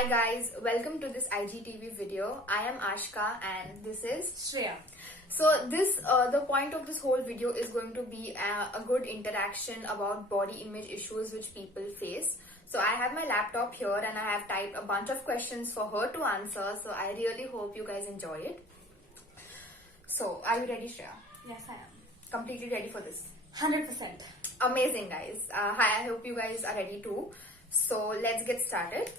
Hi guys, welcome to this IGTV video. I am Ashka and this is Shreya. So the point of this whole video is going to be a good interaction about body image issues which people face. So I have my laptop here and I have typed a bunch of questions for her to answer. So I really hope you guys enjoy it. So are you ready, Shreya? Yes, I am. Completely ready for this? 100%. Amazing, guys. Hi, I hope you guys are ready too. So let's get started.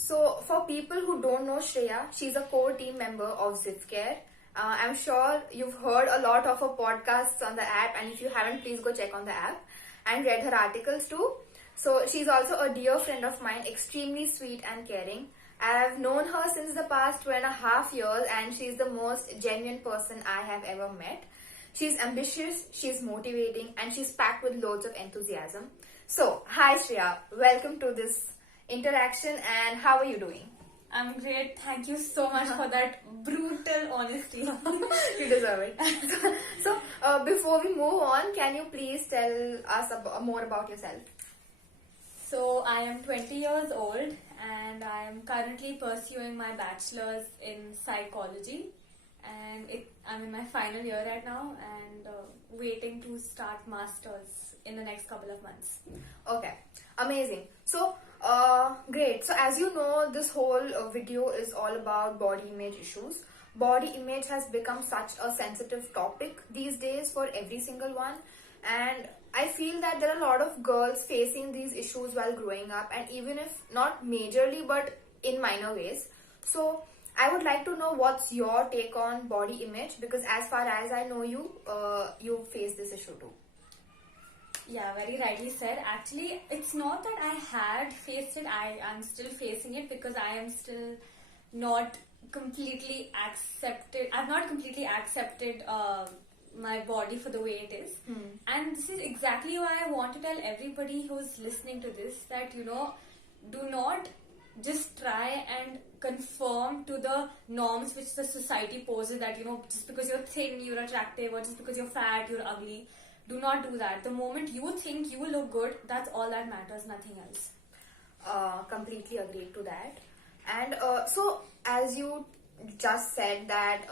So for people who don't know Shreya, she's a core team member of Zipcare. I'm sure you've heard a lot of her podcasts on the app, and if you haven't, please go check on the app and read her articles too. So she's also a dear friend of mine, extremely sweet and caring. I've known her since the past 2.5 years and she's the most genuine person I have ever met. She's ambitious, she's motivating, and she's packed with loads of enthusiasm. So, hi Shreya, welcome to this interaction and how are you doing? I'm great. Thank you so much for that brutal honesty. You deserve it. So, before we move on, can you please tell us more about yourself? So, I am 20 years old and I am currently pursuing my bachelor's in psychology. And I'm in my final year right now and waiting to start master's in the next couple of months. Okay, amazing. So, great. So, as you know, this whole video is all about body image issues. Body image has become such a sensitive topic these days for every single one. And I feel that there are a lot of girls facing these issues while growing up, and even if not majorly, but in minor ways. So, I would like to know what's your take on body image, because as far as I know you, you face this issue too. Yeah, very rightly said. Actually, it's not that I had faced it, I am still facing it because I am still not completely accepted. I've not completely accepted my body for the way it is. And this is exactly why I want to tell everybody who's listening to this that, do not just try and conform to the norms which the society poses that, just because you're thin, you're attractive, or just because you're fat, you're ugly. Do not do that. The moment you think you look good, that's all that matters, nothing else. Completely agree to that. And so, as you just said that,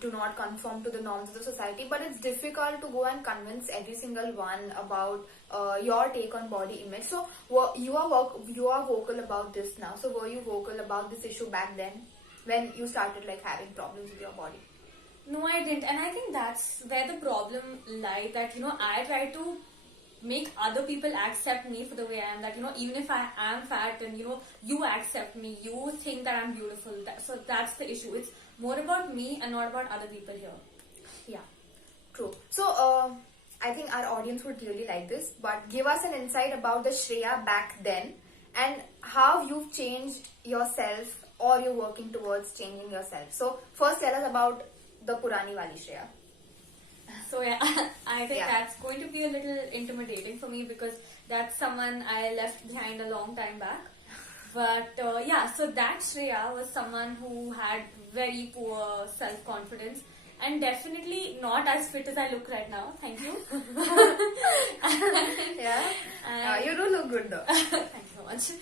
do not conform to the norms of the society, but it's difficult to go and convince every single one about your take on body image. So, you are vocal about this now. So, were you vocal about this issue back then when you started having problems with your body? No, I didn't. And I think that's where the problem lies, that, I try to make other people accept me for the way I am. That, even if I am fat and, you accept me, you think that I'm beautiful. So that's the issue. It's more about me and not about other people here. Yeah, true. So, I think our audience would really like this. But give us an insight about the Shreya back then and how you've changed yourself or you're working towards changing yourself. So, first tell us about the Purani Wali Shreya. So yeah, I think that's going to be a little intimidating for me because that's someone I left behind a long time back. But so that Shreya was someone who had very poor self-confidence and definitely not as fit as I look right now. Thank you. You do look good though. Thank you so much.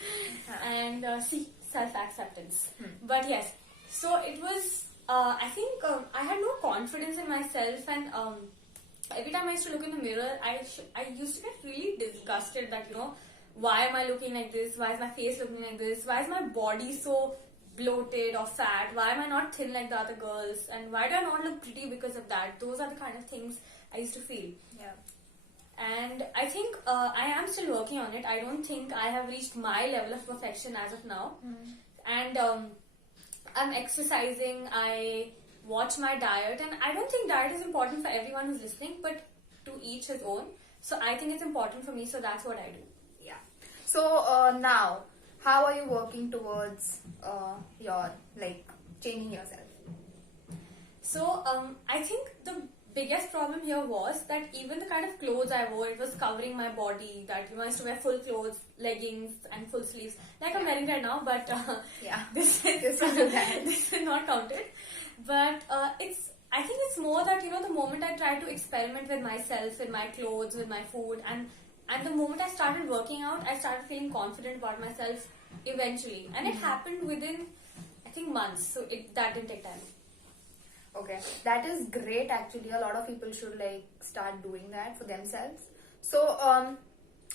And self-acceptance. But yes, so it was... I think I had no confidence in myself, and every time I used to look in the mirror, I used to get really disgusted that, why am I looking like this? Why is my face looking like this? Why is my body so bloated or fat? Why am I not thin like the other girls? And why do I not look pretty because of that? Those are the kind of things I used to feel. Yeah. And I think I am still working on it. I don't think I have reached my level of perfection as of now. And I'm exercising, I watch my diet, and I don't think diet is important for everyone who's listening, but to each his own. So I think it's important for me, so that's what I do. Yeah. So now, how are you working towards your changing yourself? So I think the biggest problem here was that even the kind of clothes I wore, it was covering my body, that I used to wear full clothes, leggings and full sleeves like I'm wearing right now, but this is not counted. But I think it's more that the moment I tried to experiment with myself, with my clothes, with my food, and the moment I started working out, I started feeling confident about myself eventually, and it happened within, I think, months. So that didn't take time. Okay, that is great. Actually, a lot of people should like start doing that for themselves. So,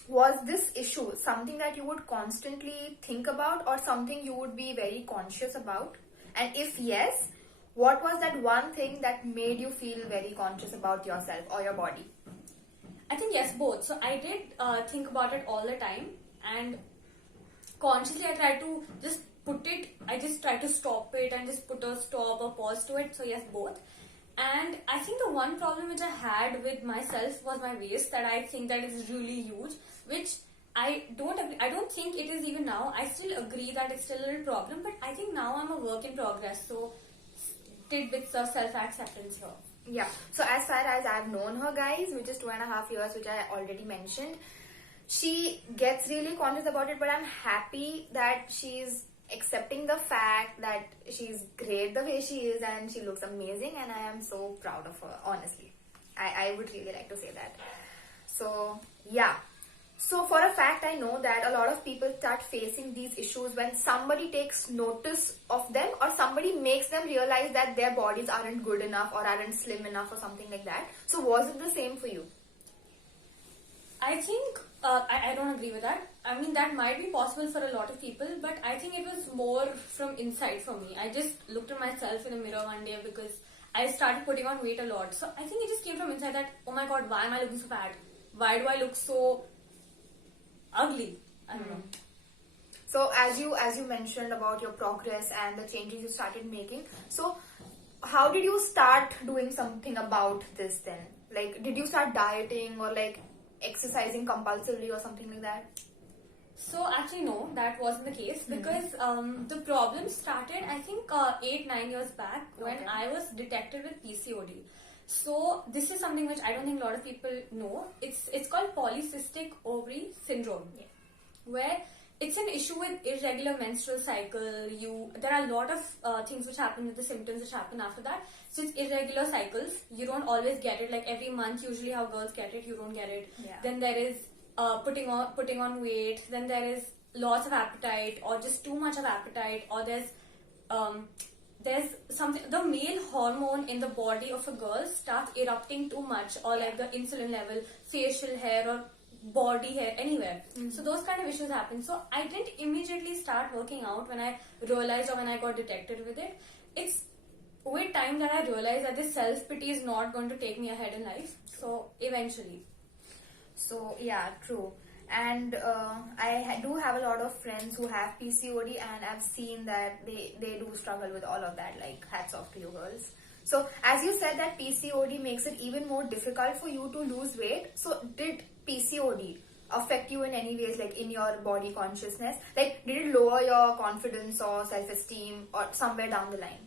was this issue something that you would constantly think about, or something you would be very conscious about? And if yes, what was that one thing that made you feel very conscious about yourself or your body? I think yes, both. So I did think about it all the time, and consciously I tried to just I just tried to stop it and just put a stop or pause to it. So yes, both. And I think the one problem which I had with myself was my waist, that I think that is really huge, which I don't think it is even now. I still agree that it's still a little problem, but I think now I'm a work in progress. So tidbits of self-acceptance here. Yeah. So as far as I've known her, guys, which is 2.5 years, which I already mentioned, she gets really conscious about it, but I'm happy that she's accepting the fact that she's great the way she is and she looks amazing, and I am so proud of her, honestly. I would really like to say that. So, yeah. So, for a fact, I know that a lot of people start facing these issues when somebody takes notice of them, or somebody makes them realize that their bodies aren't good enough or aren't slim enough or something like that. So, was it the same for you? I think I don't agree with that. I mean, that might be possible for a lot of people, but I think it was more from inside for me. I just looked at myself in the mirror one day because I started putting on weight a lot. So I think it just came from inside that, oh my god, why am I looking so fat? Why do I look so ugly? I don't know. So as you mentioned about your progress and the changes you started making, so how did you start doing something about this then? Like, did you start dieting or like exercising compulsively or something like that? So actually no, that wasn't the case, because the problem started, I think 8-9 years back, when I was detected with PCOD. So this is something which I don't think a lot of people know. It's called polycystic ovary syndrome, where it's an issue with irregular menstrual cycle. There are a lot of things which happen with the symptoms which happen after that. So it's irregular cycles. You don't always get it, like every month usually how girls get it, you don't get it. Yeah. Then there is putting on weight. Then there is loss of appetite, or just too much of appetite, or there's something, the male hormone in the body of a girl starts erupting too much, or like the insulin level, facial hair or body hair, anywhere. So those kind of issues happen. So I didn't immediately start working out when I realized, or when I got detected with it. It's with time that I realized that this self-pity is not going to take me ahead in life. So eventually. So yeah, true. And I do have a lot of friends who have PCOD, and I've seen that they do struggle with all of that. Like, hats off to you girls. So as you said that PCOD makes it even more difficult for you to lose weight. So did PCOD affect you in any ways, like in your body consciousness? Like, did it lower your confidence or self-esteem or somewhere down the line?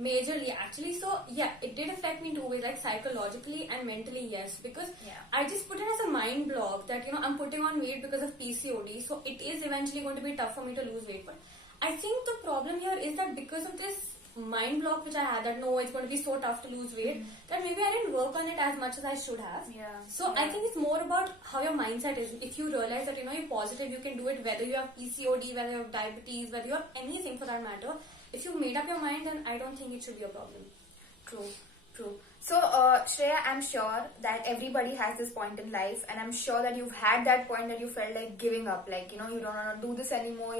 Majorly, actually. So yeah, it did affect me in two ways, like psychologically and mentally, yes, because I just put it as a mind block that, I'm putting on weight because of PCOD, so it is eventually going to be tough for me to lose weight. But I think the problem here is that because of this mind block which I had, that no, it's going to be so tough to lose weight, that maybe I didn't work on it as much as I should have. So I think it's more about how your mindset is. If you realize that you're positive, you can do it, whether you have PCOD, whether you have diabetes, whether you have anything for that matter. If you made up your mind, then I don't think it should be a problem. True. So, Shreya, I'm sure that everybody has this point in life, and I'm sure that you've had that point that you felt like giving up, like, you don't want to do this anymore,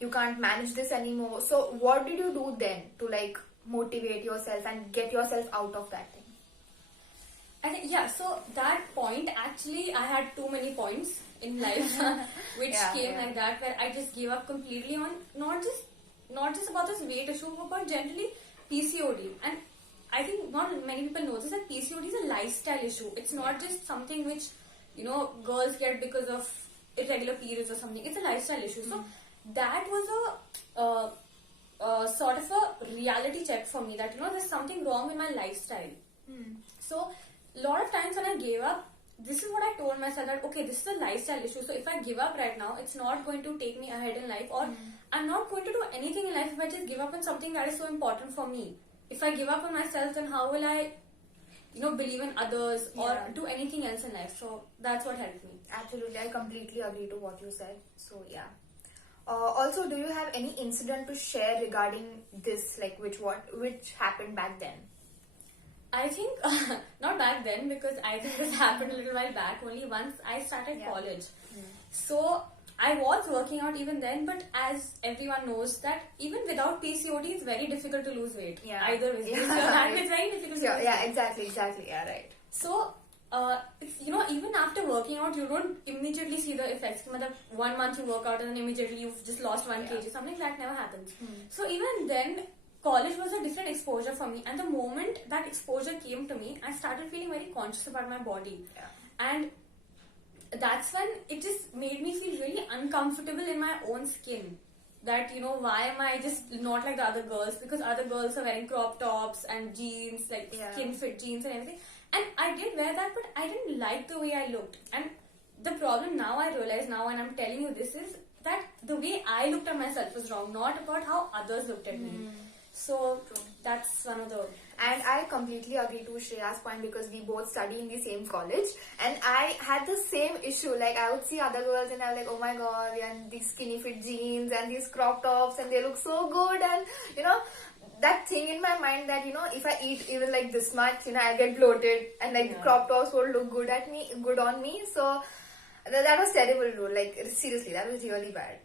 you can't manage this anymore. So, what did you do then to like motivate yourself and get yourself out of that thing? I think, so that point, actually, I had too many points in life which came like that, where I just gave up completely on not just about this weight issue, but generally PCOD. And I think not many people know this, that PCOD is a lifestyle issue. It's not just something which girls get because of irregular periods or something. It's a lifestyle issue. So that was a sort of a reality check for me, that there's something wrong with my lifestyle. So a lot of times when I gave up, this is what I told myself, that okay, this is a lifestyle issue, so if I give up right now, it's not going to take me ahead in life, or I'm not going to do anything in life if I just give up on something that is so important for me. If I give up on myself, then how will I believe in others or do anything else in life? So that's what helped me. Absolutely, I completely agree to what you said. So yeah. also, do you have any incident to share regarding this, like which happened back then? I think not back then, because I think this happened a little while back. Only once I started Yeah. college. So I was working out even then, but as everyone knows that even without PCOD, it's very difficult to lose weight. Yeah. Either way, Yeah. it's very difficult to Yeah, lose yeah, weight. exactly. Yeah, right. So, even after working out, you don't immediately see the effects. Matlab, 1 month you work out and then immediately you've just lost 1 kg. Something like that never happens. So even then, college was a different exposure for me. And the moment that exposure came to me, I started feeling very conscious about my body. Yeah. And that's when it just made me feel really uncomfortable in my own skin. That, why am I just not like the other girls? Because other girls are wearing crop tops and jeans, like Yeah. skin fit jeans and everything. And I did wear that, but I didn't like the way I looked. And the problem now I realize now, and I'm telling you this, is that the way I looked at myself was wrong, not about how others looked at me. So that's one of the... And I completely agree to Shreya's point, because we both study in the same college, and I had the same issue. Like, I would see other girls and I was like, oh my god, and these skinny fit jeans and these crop tops, and they look so good. And that thing in my mind that if I eat even like this much, I get bloated, and like the crop tops won't look good on me. So that was terrible, dude. Like, seriously, that was really bad.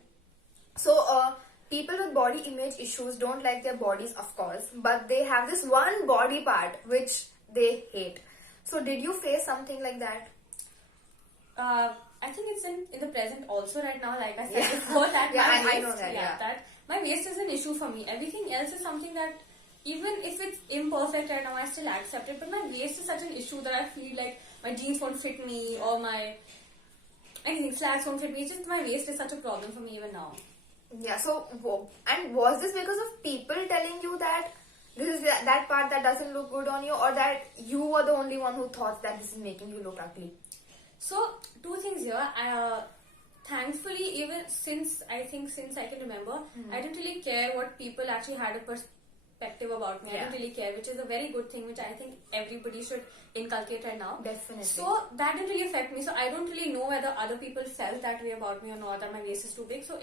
So people with body image issues don't like their bodies, of course, but they have this one body part which they hate. So did you face something like that? I think it's in the present also right now, like I said before that. Yeah, my I know waist, that, yeah. that my waist is an issue for me. Everything else is something that, even if it's imperfect right now, I still accept it. But my waist is such an issue that I feel like my jeans won't fit me, or my anything, slacks won't fit me. It's just my waist is such a problem for me even now. Yeah, so, and was this because of people telling you that this is that part that doesn't look good on you, or that you were the only one who thought that this is making you look ugly? So, two things here. Thankfully, even since I can remember, I didn't really care what people actually had a perspective about me. I didn't really care, which is a very good thing, which I think everybody should inculcate right now. Definitely. So, that didn't really affect me. So, I don't really know whether other people felt that way about me or not, that my waist is too big. So,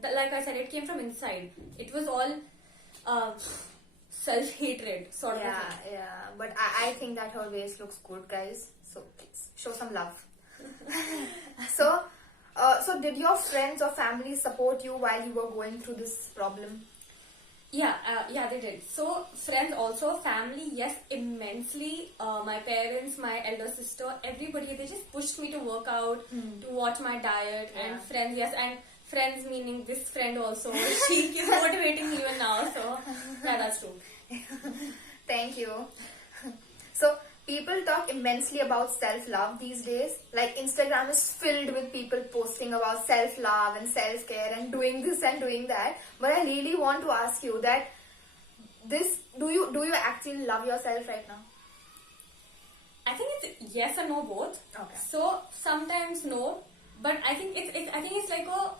like I said, it came from inside. It was all self-hatred sort of a thing. Yeah. But I think that her waist looks good, guys. So please show some love. So did your friends or family support you while you were going through this problem? Yeah, they did. So, friends also, family, yes, immensely. My parents, my elder sister, everybody, they just pushed me to work out, to watch my diet, and friends, yes, and friends meaning this friend also. She keeps motivating me even now, so that's true. Thank you. So, people talk immensely about self-love these days. Like, Instagram is filled with people posting about self-love and self-care and doing this and doing that. But I really want to ask you that do you actually love yourself right now? I think it's yes and no both. Okay. So sometimes no, but I think it's like a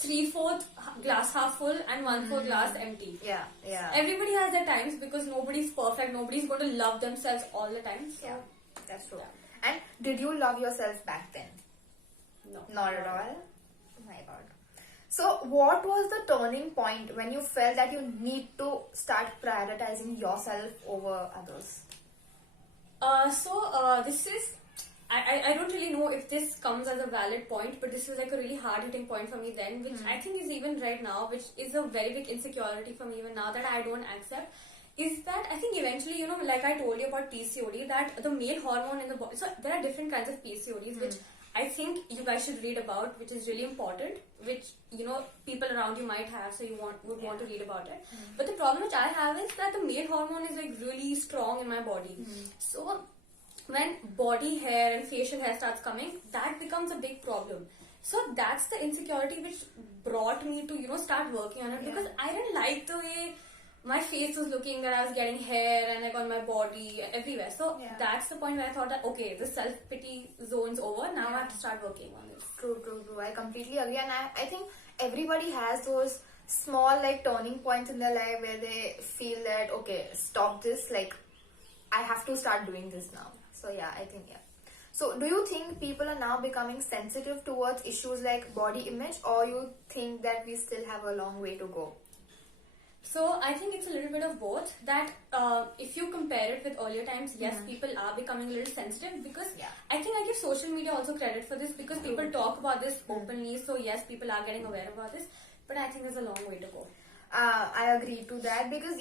3/4 glass half full and 1/4 glass empty. Yeah. Everybody has their times, because nobody's perfect. Nobody's going to love themselves all the time. So, Yeah, that's true. And did you love yourself back then? no. Not at all? Oh my god. So what was the turning point when you felt that you need to start prioritizing yourself over others? This is... I don't really know if this comes as a valid point, but this is like a really hard hitting point for me then, which I think is even right now, which is a very big insecurity for me even now that I don't accept, is that I think eventually, like I told you about PCOD, that the male hormone in the body, so there are different kinds of PCODs, which I think you guys should read about, which is really important, which, people around you might have, so you would want to read about it. But the problem which I have is that the male hormone is like really strong in my body. So when body hair and facial hair starts coming, that becomes a big problem. So that's the insecurity which brought me to, start working on it, because I didn't like the way my face was looking, that I was getting hair and like on my body everywhere. So that's the point where I thought that, okay, the self-pity zone's over, now I have to start working on this. True. I completely agree, and I think everybody has those small like turning points in their life where they feel that, okay, stop this, like I have to start doing this now. So yeah, I think So do you think people are now becoming sensitive towards issues like body image, or you think that we still have a long way to go? So I think it's a little bit of both. That if you compare it with earlier times, yes, people are becoming a little sensitive, because I think I give social media also credit for this, because people talk about this openly. So yes, people are getting aware about this, but I think there's a long way to go. I agree to that, because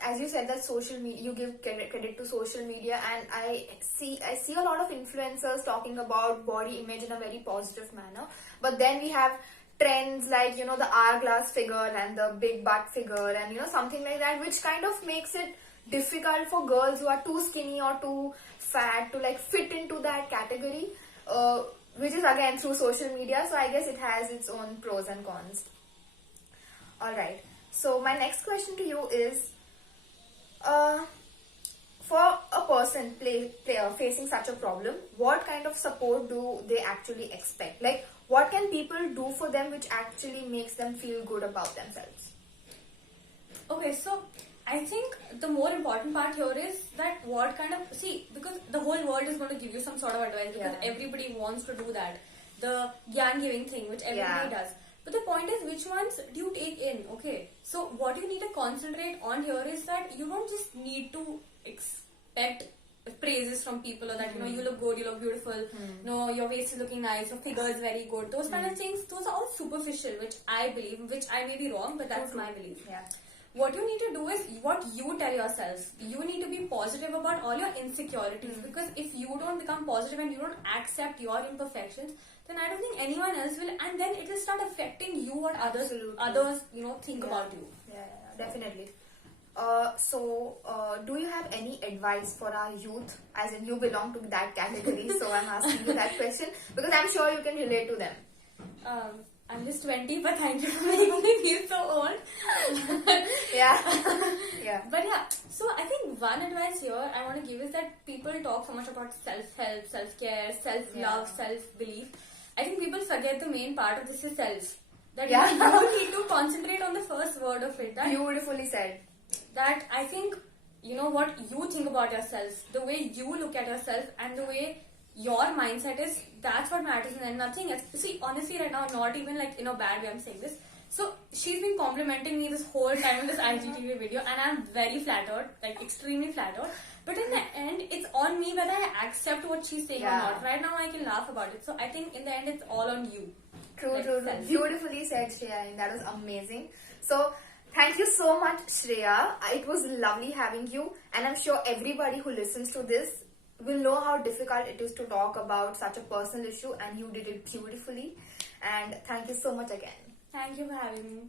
as you said, that social media, you give credit to social media, and I see a lot of influencers talking about body image in a very positive manner, but then we have trends like the hourglass figure and the big butt figure, and something like that, which kind of makes it difficult for girls who are too skinny or too fat to like fit into that category, which is again through social media. So I guess it has its own pros and cons. Alright, so my next question to you is, for a person facing such a problem, what kind of support do they actually expect? Like, what can people do for them which actually makes them feel good about themselves? Okay, so I think the more important part here is that what kind of, because the whole world is going to give you some sort of advice, because everybody wants to do that, the gyan giving thing, which everybody does. But the point is, which ones do you take in? Okay, so what you need to concentrate on here is that you don't just need to expect praises from people, or that you look good, you look beautiful, no, your waist is looking nice, your figure is very good. Those kind of things, those are all superficial, which I believe, which I may be wrong, but that's my belief. What you need to do is what you tell yourself. You need to be positive about all your insecurities, because if you don't become positive and you don't accept your imperfections, then I don't think anyone else will, and then it will start affecting you, what others think about you. Yeah, definitely. Do you have any advice for our youth, as in you belong to that category, so I'm asking you that question because I'm sure you can relate to them. I'm just 20, but thank you for making me feel so old. Yeah. But yeah, so I think one advice here I want to give is that people talk so much about self-help, self-care, self-love, self-belief. I think people forget the main part of this is self. That you need to concentrate on the first word of it. That beautifully said. That I think, what you think about yourself, the way you look at yourself, and the way your mindset is, that's what matters, and nothing else. See, honestly, right now, not even like in a bad way I'm saying this. So, she's been complimenting me this whole time in this IGTV video, and I'm very flattered, like extremely flattered. But in the end, it's on me whether I accept what she's saying or not. Right now, I can laugh about it. So, I think in the end, it's all on you. True. Beautifully said, Shreya, and that was amazing. So, thank you so much, Shreya. It was lovely having you, and I'm sure everybody who listens to this will know how difficult it is to talk about such a personal issue, and you did it beautifully. And thank you so much again. Thank you for having me.